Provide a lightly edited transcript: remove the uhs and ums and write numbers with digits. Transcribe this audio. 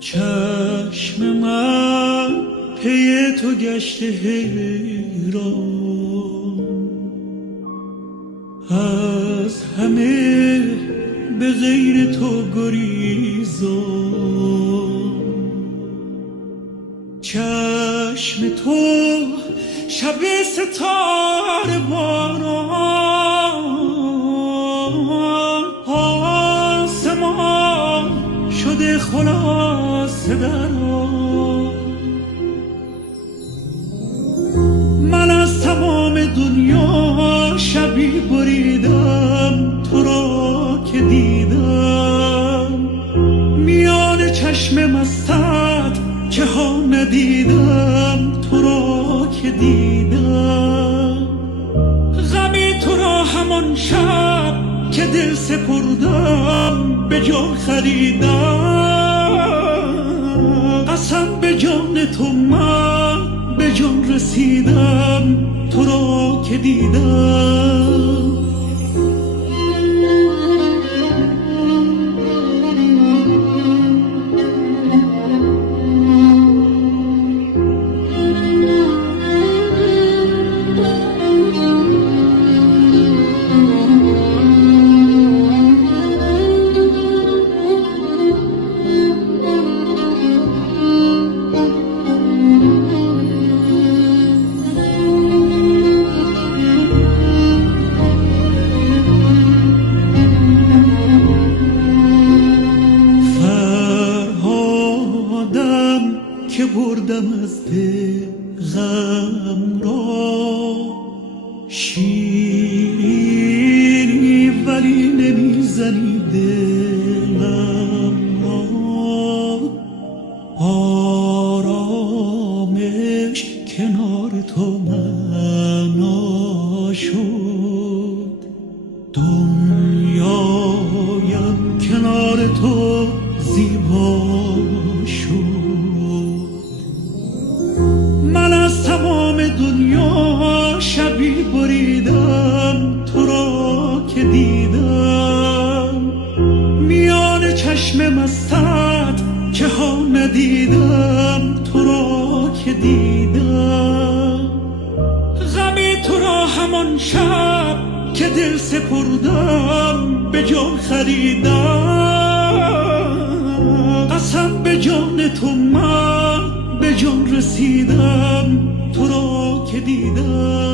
چشم من پی تو گشته حیران، از همه به غیر تو گریزان. چشم تو شب ستاره باران، آسمان شده خلاصه در آن. من از تمام دنیا شبی بریدم، تو را که دیدم میان چشم مستت که ها ندیدم، تو را که دیدم. غمی تو را همان شب که دل سپردم به جان خریدم. قسم به جان تو من به جان رسیدم، تو را که دیدم. که بردم از دل غم را، شیرینی ولی نمیزنی دلم را. آرامش کنار تو معنا شد، دنیایم کنار تو زیبا شد. من از تمام دنیا شبی بریدم، تو را که دیدم میان چشم مستت که ها ندیدم، تو را که دیدم. غمی تو را همان شب که دل سپردم به جان خریدم. قسم به جان تو من به جان رسیدم، تو را که دیدم.